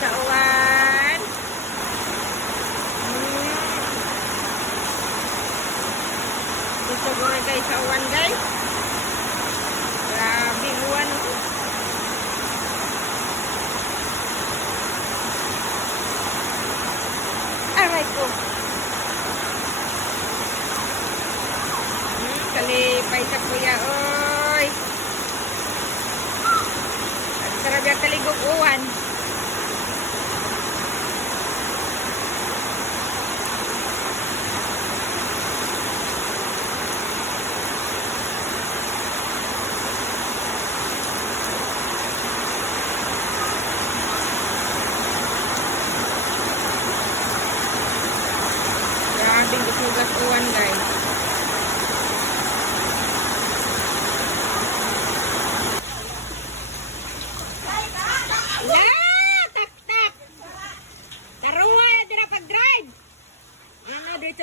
sa uwan. Gusto ko rin guys sa uwan guys. Grabe uwan. Aray ko. Kalipay sa kuya, oy. Sarap yung kaligog uwan. Grabing gusugas uwan guys.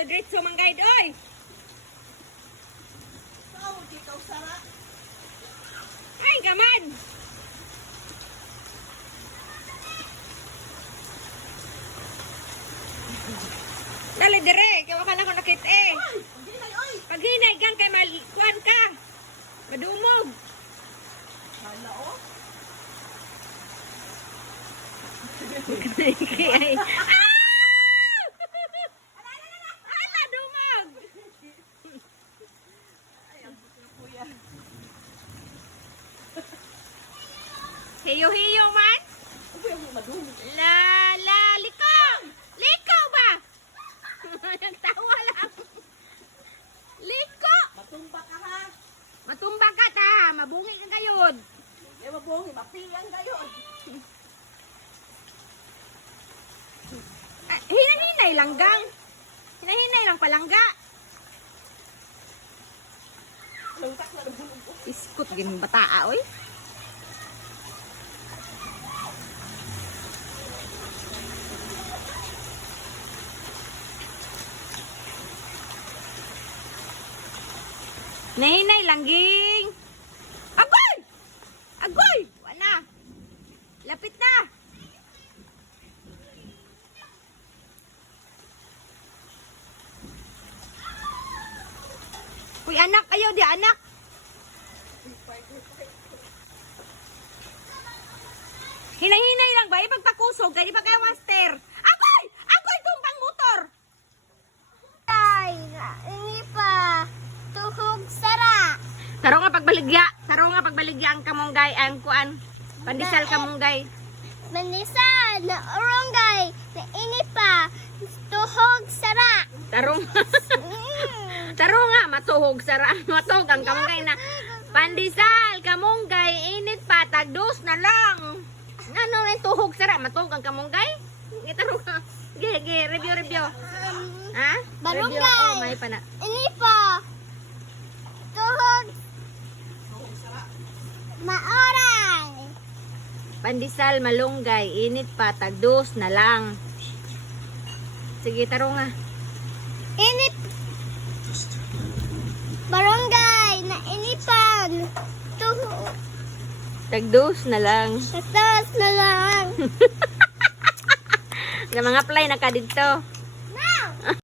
Diretso mang guide oy. Ay gaman. Dali dire, kaya wala ko nakit eh. Pag hinay gang kay malikuan ka. Madumog. Hala oh. Kaya hiyo-hiyo man? Likaw! Likaw ba? Nagtawa lang. Liko! Matumba ka ha? Matumba ka ta! Mabungi ka gayod. Hindi mabungi, mapilang gayod. Hinahinay lang gang. Hinahinay lang palangga. Lungkak na nabulog ko. Iskot gin bataa oy. Nahinay langging. Agoy! Agoy! Wala. Lapit na. Uy, anak kayo di anak. Hinahinay lang ba? Ipagpakusog. Kaya di pa kayo master. Agoy! Agoy! Tumpang motor! Ay, ini pa. Tuhog sara. Taro nga pagbaligya ang kamunggay ang kuan. Pandisal kamunggay. Manisa na orongay na ini pa. Tuhog sara. Taro nga matuhog sara. Matuhog ang kamunggay na pandisal kamunggay init pa tagdos na lang. Ano na tuhog sara matuhog ang kamunggay? Taro nga. Review. Ha? Barangay. Review. Oh, may pa na. Ini pa. Tuhog maoray. Pandisal malunggay init pa tagdos na lang. Sige, taro nga. Init. Barangay na inipan. Tuhog. Tagdos na lang. Tatas na lang. Nga mga play na ka dito.